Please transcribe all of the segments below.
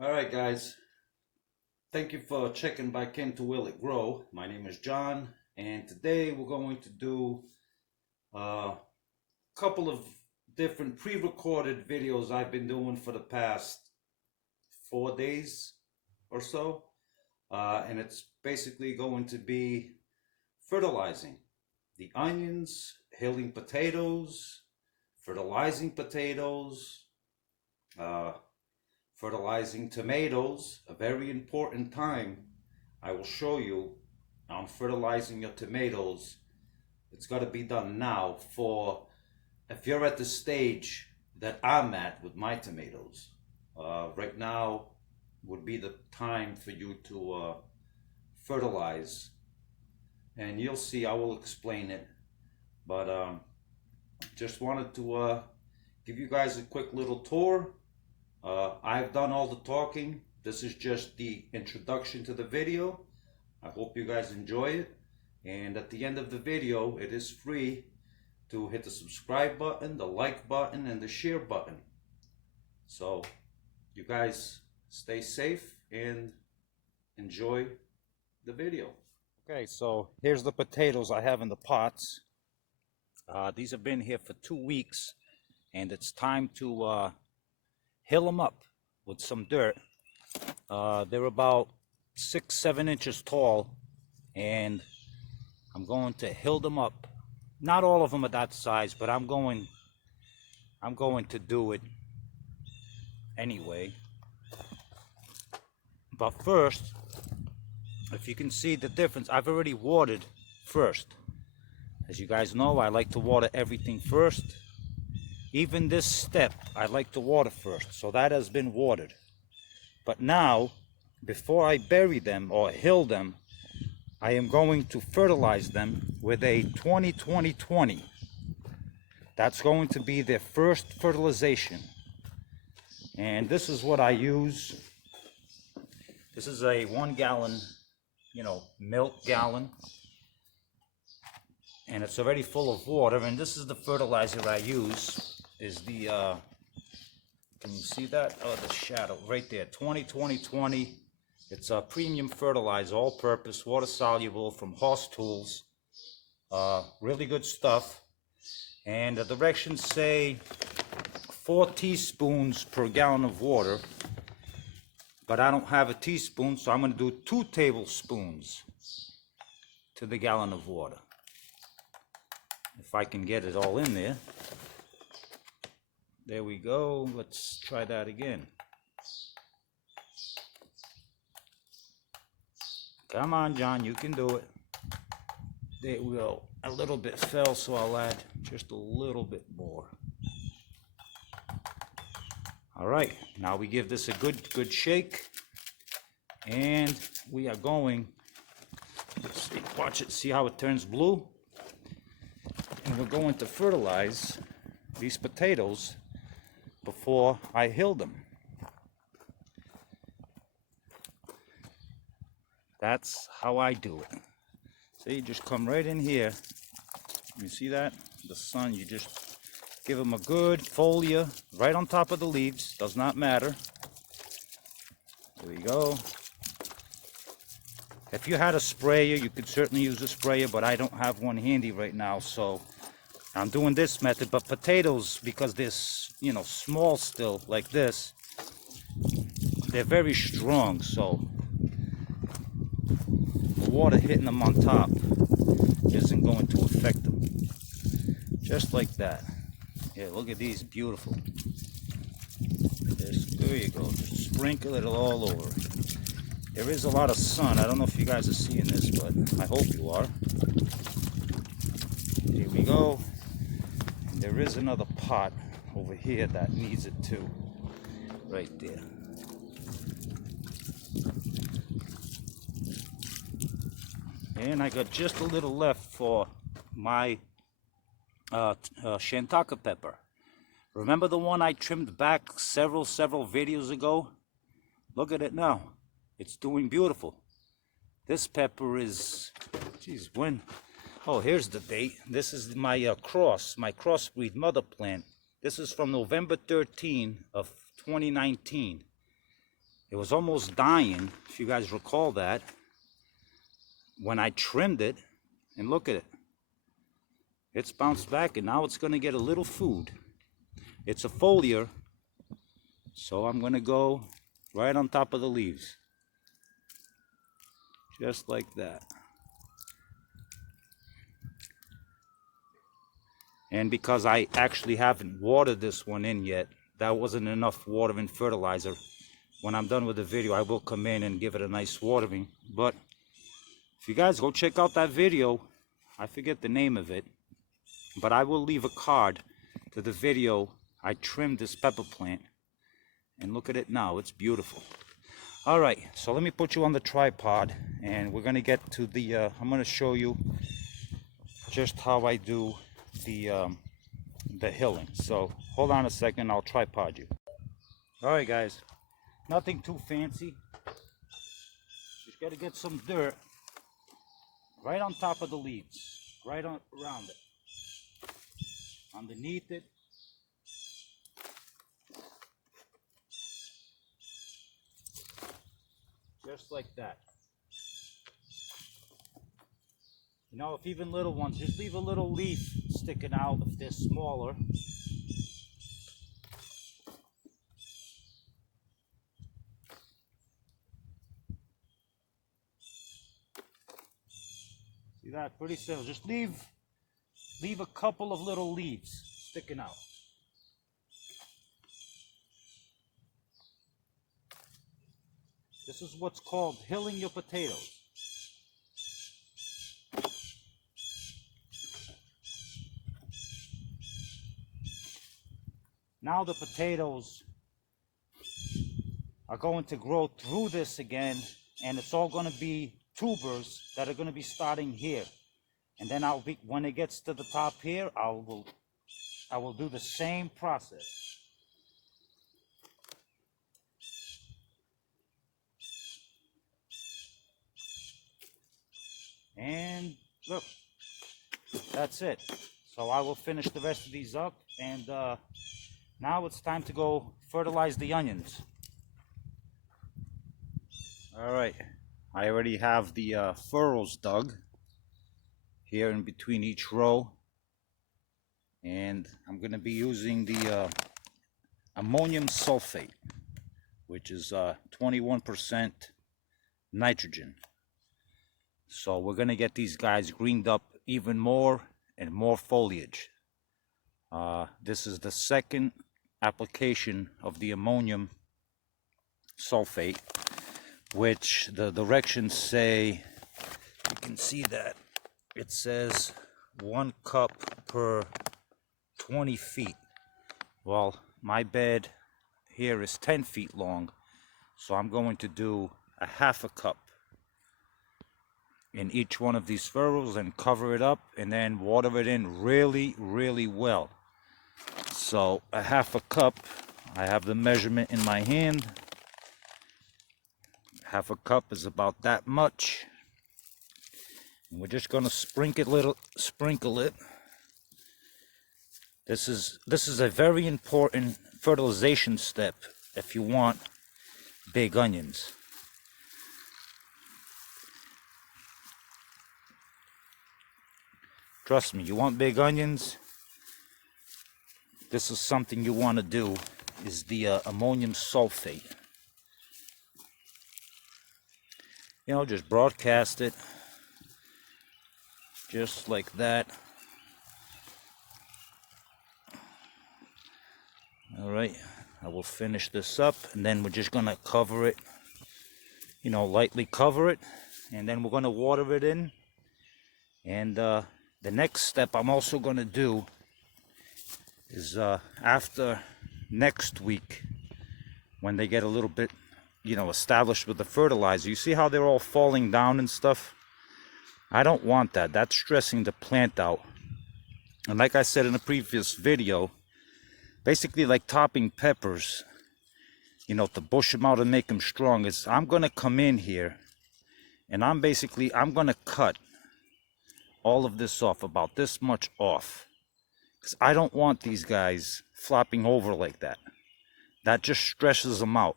All right, guys. Thank you for checking back in to Will It Grow. My name is John, and today we're going to do a couple of different pre-recorded videos I've been doing for the past 4 days or so. And it's basically going to be fertilizing the onions, hilling potatoes, fertilizing potatoes, uh, fertilizing tomatoes, a very important time I will show you on fertilizing your tomatoes. It's got to be done now for if you're at the stage that I'm at with my tomatoes. Right now would be the time for you to fertilize, and you'll see I will explain it, but just wanted to give you guys a quick little tour. I've done all the talking. This is just the introduction to the video. I hope you guys enjoy it. And at the end of the video, it is free to hit the subscribe button, the like button, and the share button. So you guys stay safe and enjoy the video. Okay, so here's the potatoes I have in the pots. These have been here for 2 weeks, and it's time to hill them up with some dirt. They're about 6-7 inches tall, and I'm going to hill them up. Not all of them are that size, but I'm going to do it anyway. But first, if you can see the difference, I've already watered first. As you guys know, I like to water everything first. Even this step, I like to water first, so that has been watered. But now, before I bury them or hill them, I am going to fertilize them with a 20-20-20. That's going to be their first fertilization. And this is what I use. This is a 1 gallon, milk gallon. And it's already full of water, and this is the fertilizer I use. Is the can you see that? Oh, the shadow right there, 20-20-20. It's a premium fertilizer, all-purpose, water soluble, from Horse Tools. Really good stuff. And the directions say 4 teaspoons per gallon of water, but I don't have a teaspoon, so I'm going to do 2 tablespoons to the gallon of water. If I can get it all in there. There we go. Let's try that again. Come on, John, you can do it. There we go. A little bit fell, so I'll add just a little bit more. All right, now we give this a good shake, and we are going. Let's see, watch it. See how it turns blue. And we're going to fertilize these potatoes before I hill them. That's how I do it. So you just come right in here. You see that? The sun, you just give them a good foliar right on top of the leaves. Does not matter. There we go. If you had a sprayer, you could certainly use a sprayer, but I don't have one handy right now, so I'm doing this method. But potatoes, because they're small still like this, they're very strong, so the water hitting them on top isn't going to affect them. Just like that. Yeah, look at these, beautiful. There you go, just sprinkle it all over. There is a lot of sun. I don't know if you guys are seeing this, but I hope you are. Here we go. And there is another pot over here that needs it too. Right there. And I got just a little left for my Shantaka pepper. Remember the one I trimmed back several videos ago? Look at it now. It's doing beautiful. This pepper is, geez, when? Oh, here's the date. This is my crossbreed mother plant. This is from November 13 of 2019. It was almost dying, if you guys recall that, when I trimmed it, and look at it. It's bounced back, and now it's going to get a little food. It's a foliar, so I'm going to go right on top of the leaves. Just like that. And because I actually haven't watered this one in yet, that wasn't enough water and fertilizer. When I'm done with the video, I will come in and give it a nice watering. But if you guys go check out that video, I forget the name of it, but I will leave a card to the video I trimmed this pepper plant. And look at it now, it's beautiful. All right, so let me put you on the tripod, and we're gonna get to the, I'm gonna show you just how I do the hilling. So hold on a second, I'll tripod you. All right guys, nothing too fancy. Just gotta get some dirt right on top of the leaves, right on around it, underneath it. Just like that. You know, if even little ones, just leave a little leaf sticking out if they're smaller. See that? Pretty simple. Just leave a couple of little leaves sticking out. This is what's called hilling your potatoes. Now the potatoes are going to grow through this again, and it's all going to be tubers that are going to be starting here. And then when it gets to the top here, I will do the same process. And look, that's it. So I will finish the rest of these up, and now it's time to go fertilize the onions. All right, I already have the furrows dug here in between each row, and I'm going to be using the ammonium sulfate, which is 21% nitrogen. So we're going to get these guys greened up even more and more foliage. This is the second application of the ammonium sulfate, which the directions say, you can see that it says 1 cup per 20 feet. Well, my bed here is 10 feet long, so I'm going to do a half a cup in each one of these furrows and cover it up, and then water it in really, really well. So a half a cup, I have the measurement in my hand. Half a cup is about that much. And we're just going to sprinkle it. This is a very important fertilization step if you want big onions. Trust me, you want big onions, this is something you want to do, is the ammonium sulfate. You know, just broadcast it, just like that. All right, I will finish this up, and then we're just gonna cover it, you know, lightly cover it, and then we're gonna water it in. And the next step I'm also gonna do is after next week, when they get a little bit, you know, established with the fertilizer, you see how they're all falling down and stuff? I don't want that. That's stressing the plant out. And like I said in a previous video, basically like topping peppers, you know, to bush them out and make them strong, is I'm gonna come in here and I'm gonna cut all of this off, about this much off, because I don't want these guys flopping over like that. That just stresses them out.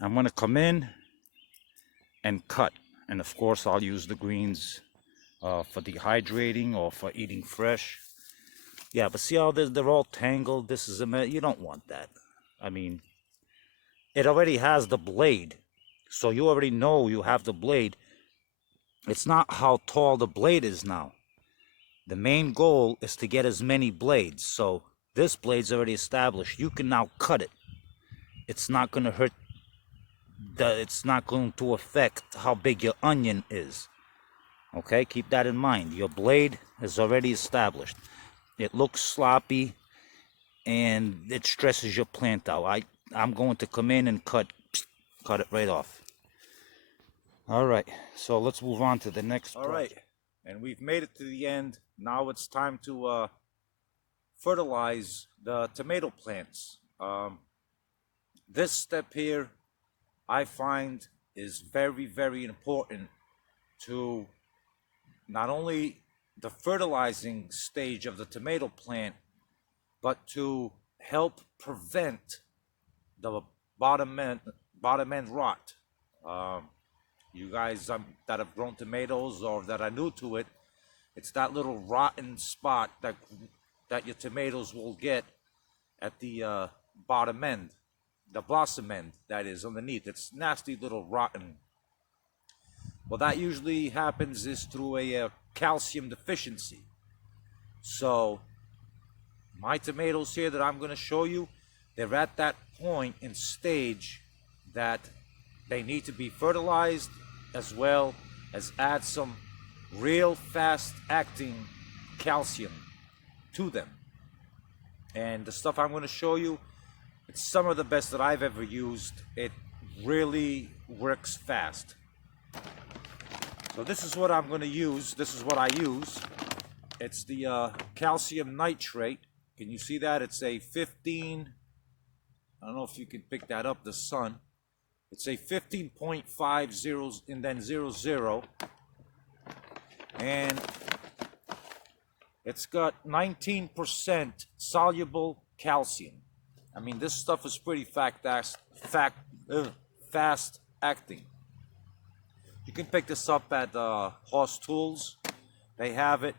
I'm going to come in and cut. And of course, I'll use the greens for dehydrating or for eating fresh. Yeah, but see how they're all tangled? This is you don't want that. I mean, it already has the blade. So you already know you have the blade. It's not how tall the blade is now. The main goal is to get as many blades. So this blade's already established. You can now cut it. It's not going to hurt. It's not going to affect how big your onion is. Okay, keep that in mind. Your blade is already established. It looks sloppy and it stresses your plant out. I'm going to come in and cut it right off. All right, so let's move on to the next project. All right, and we've made it to the end. Now it's time to fertilize the tomato plants. This step here, I find, is very, very important to not only the fertilizing stage of the tomato plant, but to help prevent the bottom end rot. You guys that have grown tomatoes or that are new to it, it's that little rotten spot that your tomatoes will get at the bottom end, the blossom end, that is, underneath. It's nasty little rotten. Well, that usually happens is through a calcium deficiency. So my tomatoes here that I'm going to show you, they're at that point in stage that they need to be fertilized, as well as add some real fast acting calcium to them. And the stuff I'm going to show you, it's some of the best that I've ever used. It really works fast. So this is what I'm going to use. This is what I use. It's the calcium nitrate. Can you see that? It's a 15, I don't know if you can pick that up, the sun. It's a 15.50 and then 00. And it's got 19% soluble calcium. I mean, this stuff is pretty fast acting. You can pick this up at Horse Tools. They have it.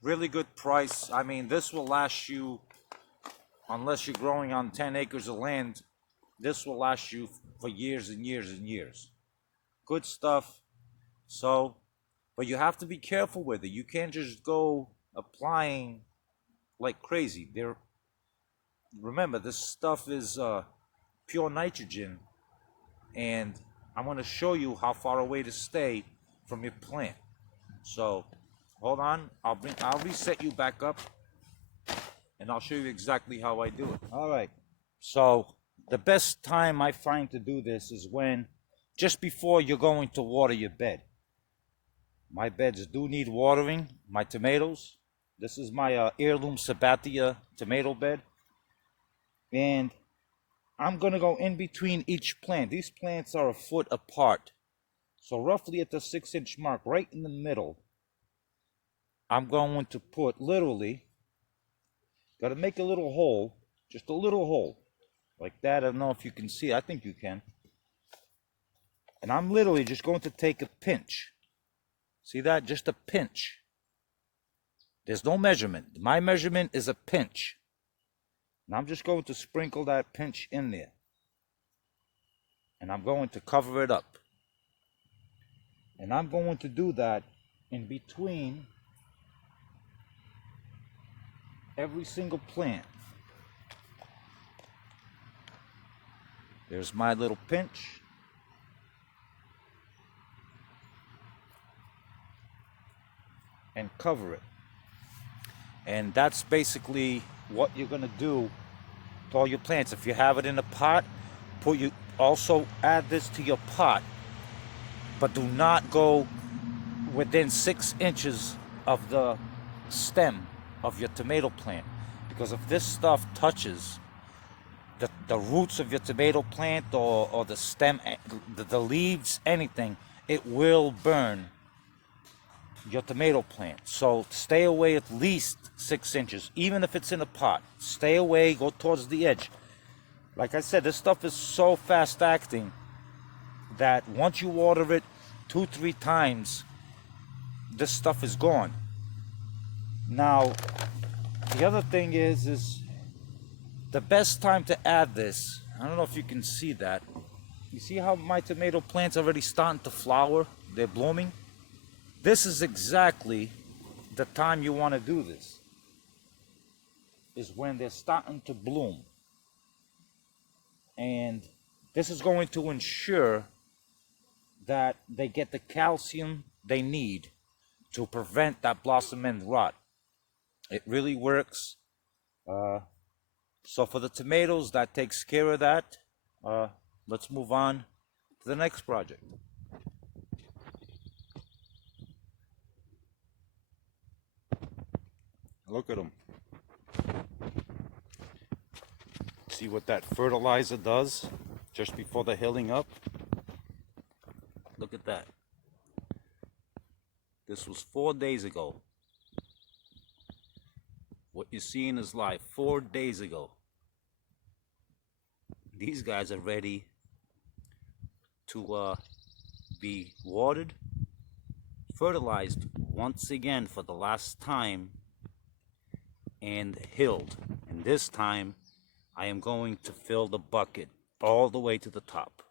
Really good price. I mean, this will last you, unless you're growing on 10 acres of land, this will last you for years and years and years. Good stuff. So, but you have to be careful with it. You can't just go applying like crazy. Remember, this stuff is pure nitrogen, and I'm going to show you how far away to stay from your plant. So, hold on. I'll reset you back up, and I'll show you exactly how I do it. All right. So, the best time I find to do this is when, just before you're going to water your bed. My beds do need watering, my tomatoes. This is my heirloom Sabathia tomato bed. And I'm going to go in between each plant. These plants are a foot apart. So roughly at the 6-inch mark, right in the middle, I'm going to put literally, got to make a little hole, just a little hole. Like that. I don't know if you can see. I think you can. And I'm literally just going to take a pinch. See that? Just a pinch. There's no measurement. My measurement is a pinch. And I'm just going to sprinkle that pinch in there. And I'm going to cover it up. And I'm going to do that in between every single plant. There's my little pinch. And cover it. And that's basically what you're going to do to all your plants. If you have it in a pot, also add this to your pot. But do not go within 6 inches of the stem of your tomato plant. Because if this stuff touches the roots of your tomato plant or the stem, the leaves, anything, it will burn your tomato plant. So stay away at least 6 inches, even if it's in a pot. Stay away, go towards the edge. Like I said, this stuff is so fast acting that once you water it 2-3 times, this stuff is gone. Now, the other thing is the best time to add this. I don't know if you can see that. You see how my tomato plants are already starting to flower? They're blooming. This is exactly the time you want to do this. Is when they're starting to bloom. And this is going to ensure that they get the calcium they need to prevent that blossom end rot. It really works. So for the tomatoes, that takes care of that. Let's move on to the next project. Look at them. See what that fertilizer does just before the hilling up? Look at that. This was 4 days ago. What you're seeing is live 4 days ago. These guys are ready to be watered, fertilized once again for the last time, and hilled. And this time I am going to fill the bucket all the way to the top.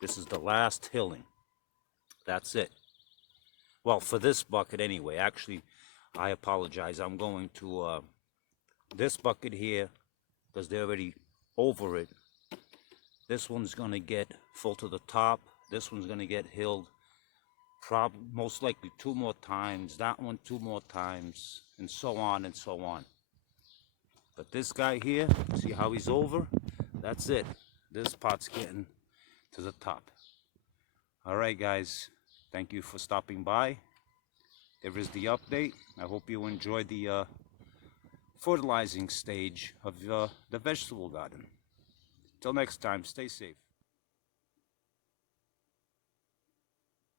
This is the last hilling. That's it. Well, for this bucket anyway. Actually, I apologize. I'm going to this bucket here, because they're already over it. This one's going to get full to the top. This one's going to get hilled most likely 2 more times. That one 2 more times, and so on and so on. But this guy here, see how he's over? That's it. This pot's getting to the top. All right, guys. Thank you for stopping by. There is the update. I hope you enjoyed the fertilizing stage of the vegetable garden. Till next time, stay safe.